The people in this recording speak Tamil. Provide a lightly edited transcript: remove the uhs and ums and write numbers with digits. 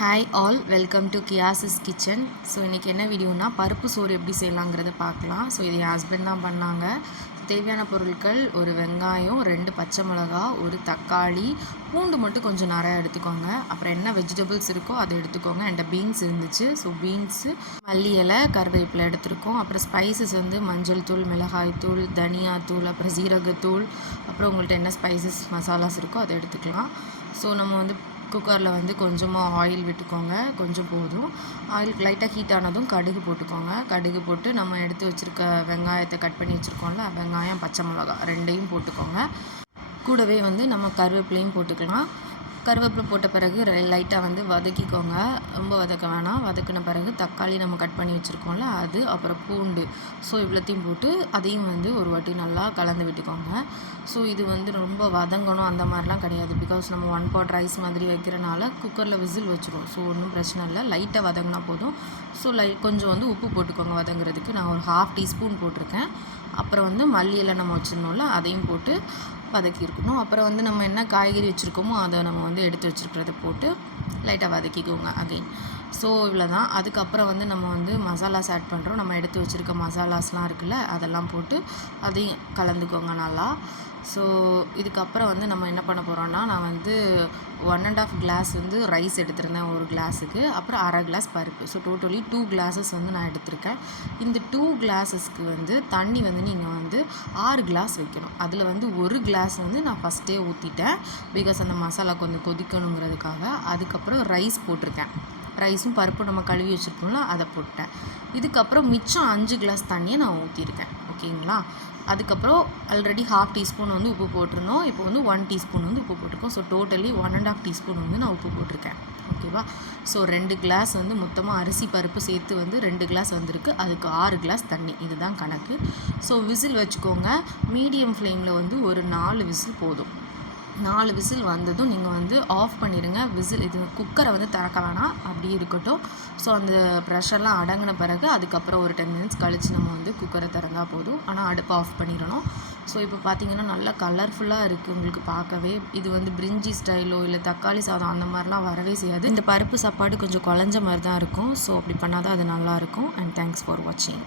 ஹாய் ஆல், வெல்கம் டு கியாசிஸ் கிச்சன். ஸோ இன்றைக்கி என்ன வீடியோனா பருப்பு சோறு எப்படி செய்யலாங்கிறத பார்க்கலாம். ஸோ இது என் ஹஸ்பண்ட் தான் பண்ணாங்க. தேவையான பொருட்கள்: ஒரு வெங்காயம், 2 பச்சை மிளகா, ஒரு தக்காளி, பூண்டு மட்டும் கொஞ்சம் நிறையா எடுத்துக்கோங்க. அப்புறம் என்ன வெஜிடபிள்ஸ் இருக்கோ அதை எடுத்துக்கோங்க. என்கிட்ட பீன்ஸ் இருந்துச்சு. ஸோ பீன்ஸு, மல்லி இலை, கருவேப்பிலை எடுத்துருக்கோம். அப்புறம் ஸ்பைசஸ் வந்து மஞ்சள் தூள், மிளகாய் தூள், தனியாத்தூள், அப்புறம் ஜீரகத்தூள், அப்புறம் உங்கள்கிட்ட என்ன ஸ்பைசஸ் மசாலாஸ் இருக்கோ அதை எடுத்துக்கலாம். ஸோ நம்ம வந்து குக்கரில் வந்து கொஞ்சமாக ஆயில் விட்டுக்கோங்க. கொஞ்சம் போதும். ஆயில் லைட்டாக ஹீட் ஆனதும் கடுகு போட்டுக்கோங்க. கடுகு போட்டு நம்ம எடுத்து வச்சுருக்க வெங்காயத்தை கட் பண்ணி வச்சுருக்கோம்ல, வெங்காயம், பச்சை மிளகா ரெண்டையும் போட்டுக்கோங்க. கூடவே வந்து நம்ம கருவேப்பிலையும் போட்டுக்கலாம். கருவேப்பிலை போட்ட பிறகு லைட்டாக வந்து வதக்கிக்கோங்க. ரொம்ப வதக்க வேணாம். வதக்கின பிறகு தக்காளி நம்ம கட் பண்ணி வச்சுருக்கோம்ல அது, அப்புறம் பூண்டு, ஸோ இவ்வளோத்தையும் போட்டு அதையும் வந்து ஒரு வாட்டி நல்லா கலந்து விட்டுக்கோங்க. ஸோ இது வந்து ரொம்ப வதங்கணும் அந்த மாதிரிலாம் கிடையாது. பிகாஸ் நம்ம 1 pot ரைஸ் மாதிரி வைக்கிறனால குக்கரில் விசில் வச்சுருவோம். ஸோ ஒன்றும் பிரச்சனை இல்லை. லைட்டாக வதங்கினா போதும். ஸோ கொஞ்சம் வந்து உப்பு போட்டுக்கோங்க வதங்குறதுக்கு. நான் ஒரு 1/2 டீஸ்பூன் போட்டிருக்கேன். அப்புறம் வந்து மல்லி இலை நம்ம வச்சுருந்தோம்ல அதையும் போட்டு வதக்கியிருக்கணும். அப்புறம் வந்து நம்ம என்ன காய்கறி வச்சுருக்கோமோ அதை நம்ம வந்து எடுத்து வச்சுருக்கிறத போட்டு லைட்டாக வதக்கிக்கோங்க அகெயின். ஸோ இவ்வளோ தான். அதுக்கப்புறம் வந்து நம்ம வந்து மசாலாஸ் ஆட் பண்ணுறோம். நம்ம எடுத்து வச்சுருக்க மசாலாஸ்லாம் இருக்குல்ல, அதெல்லாம் போட்டு அதையும் கலந்துக்கோங்க நல்லா. ஸோ இதுக்கப்புறம் வந்து நம்ம என்ன பண்ண போகிறோன்னா, நான் வந்து 1 1/2 கிளாஸ் வந்து ரைஸ் எடுத்திருந்தேன் ஒரு கிளாஸுக்கு. அப்புறம் 1/2 கிளாஸ் பருப்பு. ஸோ டோட்டலி 2 கிளாஸஸ் வந்து நான் எடுத்திருக்கேன். இந்த 2 கிளாஸஸ்க்கு வந்து தண்ணி வந்து நீங்கள் வந்து 6 கிளாஸ் வைக்கணும். அதில் வந்து 1 கிளாஸ் வந்து நான் ஃபஸ்ட்டே ஊற்றிட்டேன். பிகாஸ் அந்த மசாலா கொஞ்சம் கொதிக்கணுங்கிறதுக்காக. அதுக்கப்புறம் ரைஸ் போட்டிருக்கேன். ரைஸும் பருப்பும் நம்ம கழுவி வச்சுருக்கோம்ல அதை போட்டேன். இதுக்கப்புறம் மிச்சம் 5 கிளாஸ் தண்ணியை நான் ஊற்றிருக்கேன். ஓகேங்களா? அதுக்கப்புறம் ஆல்ரெடி 1/2 டீஸ்பூன் வந்து உப்பு போட்டிருந்தோம். இப்போ வந்து 1 டீஸ்பூன் வந்து உப்பு போட்டிருக்கோம். ஸோ டோட்டலி 1 1/2 டீஸ்பூன் வந்து நான் உப்பு போட்டிருக்கேன். ஓகேவா? ஸோ 2 கிளாஸ் வந்து மொத்தமாக அரிசி பருப்பு சேர்த்து வந்து 2 கிளாஸ் வந்திருக்கு. அதுக்கு 6 கிளாஸ் தண்ணி. இதுதான் கணக்கு. ஸோ விசில் வச்சுக்கோங்க. மீடியம் ஃப்ளேமில் வந்து ஒரு 4 விசில் போதும். 4 விசில் வந்ததும் நீங்கள் வந்து ஆஃப் பண்ணிடுங்க. விசில் இது குக்கரை வந்து திறக்க வேணாம், அப்படியே இருக்கட்டும். ஸோ அந்த ப்ரெஷர்லாம் அடங்கின பிறகு அதுக்கப்புறம் ஒரு 10 மினிட்ஸ் கழித்து நம்ம வந்து குக்கரை திறந்தா போதும். ஆனால் அடுப்பை ஆஃப் பண்ணிடணும். ஸோ இப்போ பார்த்தீங்கன்னா நல்லா கலர்ஃபுல்லாக இருக்குது உங்களுக்கு பார்க்கவே. இது வந்து பிரிஞ்சி ஸ்டைலோ இல்லை தக்காளி சாதம் அந்த மாதிரிலாம் வரவே செய்யாது. இந்த பருப்பு சாப்பாடு கொஞ்சம் குழஞ்ச மாதிரி தான் இருக்கும். ஸோ அப்படி பண்ணால் தான் அது நல்லாயிருக்கும். அண்ட் தேங்க்ஸ் ஃபார் வாட்சிங்.